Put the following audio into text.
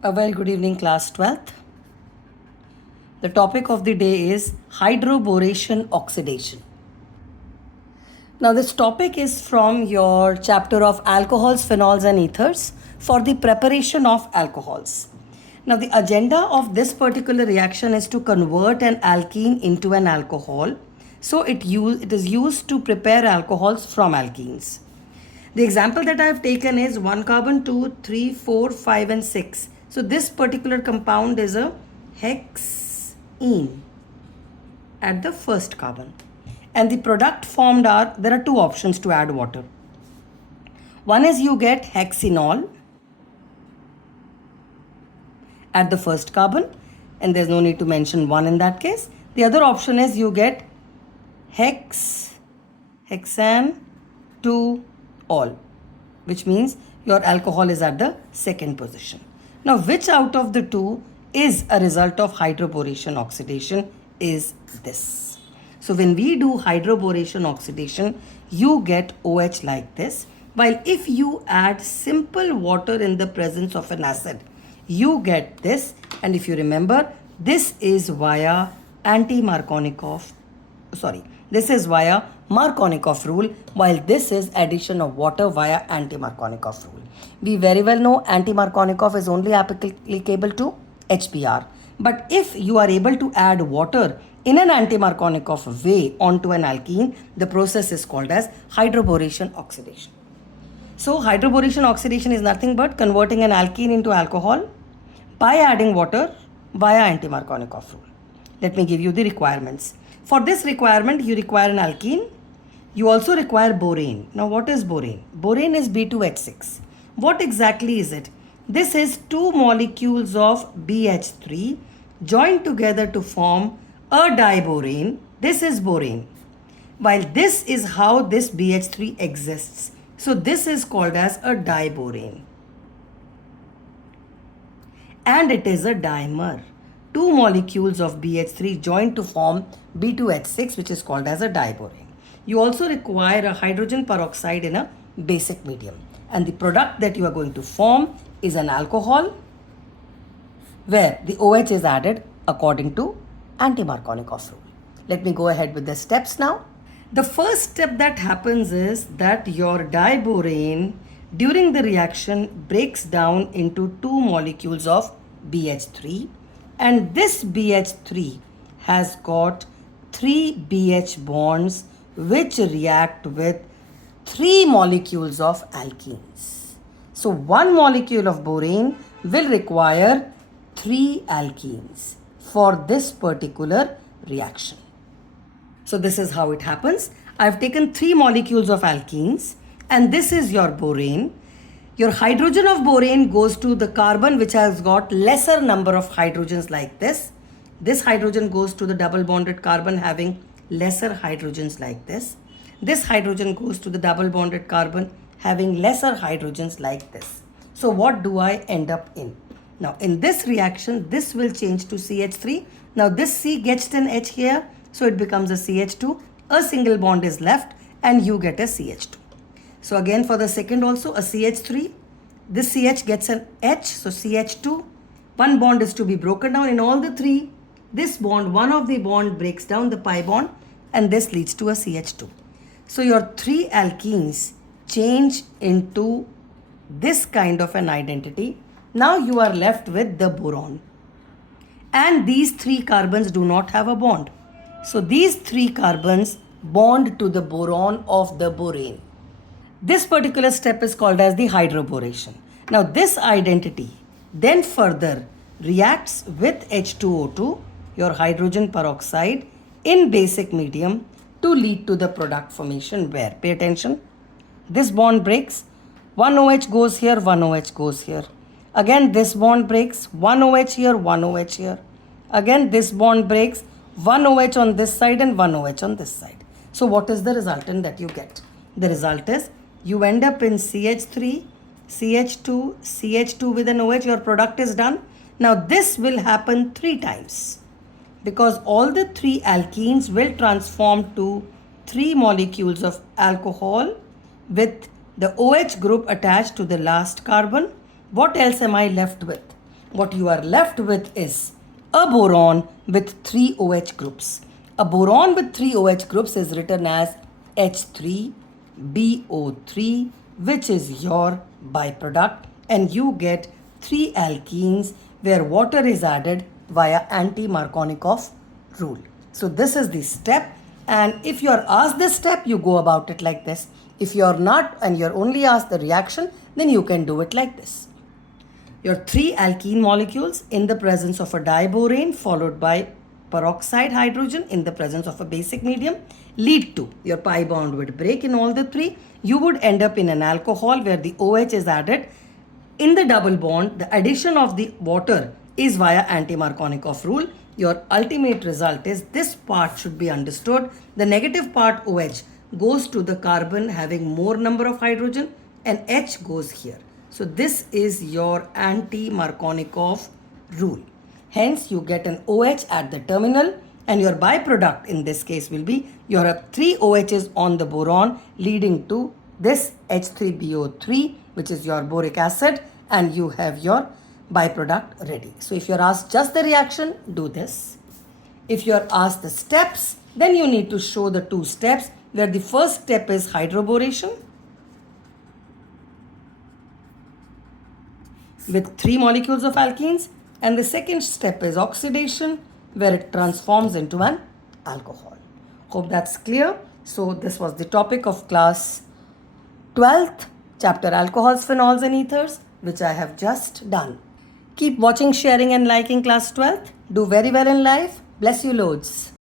A very good evening, class 12th. The topic of the day is hydroboration oxidation. Now, this topic is from your chapter of alcohols, phenols, and ethers for the preparation of alcohols. Now, the agenda of this particular reaction is to convert an alkene into an alcohol. So, it is used to prepare alcohols from alkenes. The example that I have taken is 1 carbon, 2, 3, 4, 5, and 6. So this particular compound is a hexene at the first carbon. And the product formed there are two options to add water. One is you get hexenol at the first carbon, and there's no need to mention 1 in that case. The other option is you get hexane 2-ol, which means your alcohol is at the second position. Now, which out of the two is a result of hydroboration oxidation is this. So, when we do hydroboration oxidation, you get OH like this. While if you add simple water in the presence of an acid, you get this. And if you remember, this is via this is via Markovnikov rule, while this is addition of water via anti-Markovnikov rule. We very well know anti-Markovnikov is only applicable to HBr. But if you are able to add water in an anti-Markovnikov way onto an alkene, the process is called as hydroboration oxidation. So hydroboration oxidation is nothing but converting an alkene into alcohol by adding water via anti-Markovnikov rule. Let me give you the requirements. For this requirement, you require an alkene. You also require borane. Now, what is borane? Borane is B2H6. What exactly is it? This is two molecules of BH3 joined together to form a diborane. This is borane. While this is how this BH3 exists. So, this is called as a diborane. And it is a dimer. Two molecules of BH3 joined to form B2H6, which is called as a diborane. You also require a hydrogen peroxide in a basic medium. And the product that you are going to form is an alcohol where the OH is added according to anti-Markovnikov rule. Let me go ahead with the steps now. The first step that happens is that your diborane during the reaction breaks down into two molecules of BH3. And this BH3 has got 3 BH bonds which react with 3 molecules of alkenes. So, 1 molecule of borane will require 3 alkenes for this particular reaction. So, this is how it happens. I have taken 3 molecules of alkenes and this is your borane. Your hydrogen of borane goes to the carbon which has got lesser number of hydrogens like this. This hydrogen goes to the double bonded carbon having lesser hydrogens like this. This hydrogen goes to the double bonded carbon having lesser hydrogens like this. So what do I end up in? Now in this reaction, this will change to CH3. Now this C gets an H here, so it becomes a CH2. A single bond is left and you get a CH2. So again for the second also a CH3, this CH gets an H, so CH2, one bond is to be broken down in all the three. This bond, one of the bond breaks down the pi bond and this leads to a CH2. So your 3 alkenes change into this kind of an identity. Now you are left with the boron. And these 3 carbons do not have a bond. So these 3 carbons bond to the boron of the borane. This particular step is called as the hydroboration. Now this identity then further reacts with H2O2, your hydrogen peroxide, in basic medium to lead to the product formation where, pay attention, this bond breaks, one OH goes here, one OH goes here. Again this bond breaks, one OH here, one OH here. Again this bond breaks, one OH on this side and one OH on this side. So what is the resultant that you get? The result is you end up in CH3, CH2, CH2 with an OH, your product is done. Now this will happen 3 times because all the 3 alkenes will transform to 3 molecules of alcohol with the OH group attached to the last carbon. What else am I left with? what you are left with is a boron with 3 OH groups. A boron with 3 OH groups is written as H3BO3, which is your byproduct, and you get 3 alkenes where water is added via anti-Markovnikov rule. So this is the step, and if you are asked this step, you go about it like this. If you are not and you are only asked the reaction, then you can do it like this. Your 3 alkene molecules in the presence of a diborane followed by peroxide hydrogen in the presence of a basic medium lead to, your pi bond would break in all the 3. You would end up in an alcohol where the OH is added. In the double bond, the addition of the water is via anti-Markovnikov rule. Your ultimate result is this part should be understood. The negative part OH goes to the carbon having more number of hydrogen and H goes here. So this is your anti-Markovnikov rule. Hence you get an OH at the terminal, and your byproduct in this case will be you have 3 OHs on the boron leading to this H3BO3, which is your boric acid, and you have your byproduct ready. So if you're asked just the reaction, do this. If you're asked the steps, then you need to show the 2 steps, where the first step is hydroboration with 3 molecules of alkenes, and the second step is oxidation, where it transforms into an alcohol. Hope that's clear. So this was the topic of class 12th, chapter alcohols, phenols and ethers, which I have just done. Keep watching, sharing and liking class 12th. Do very well in life. Bless you loads.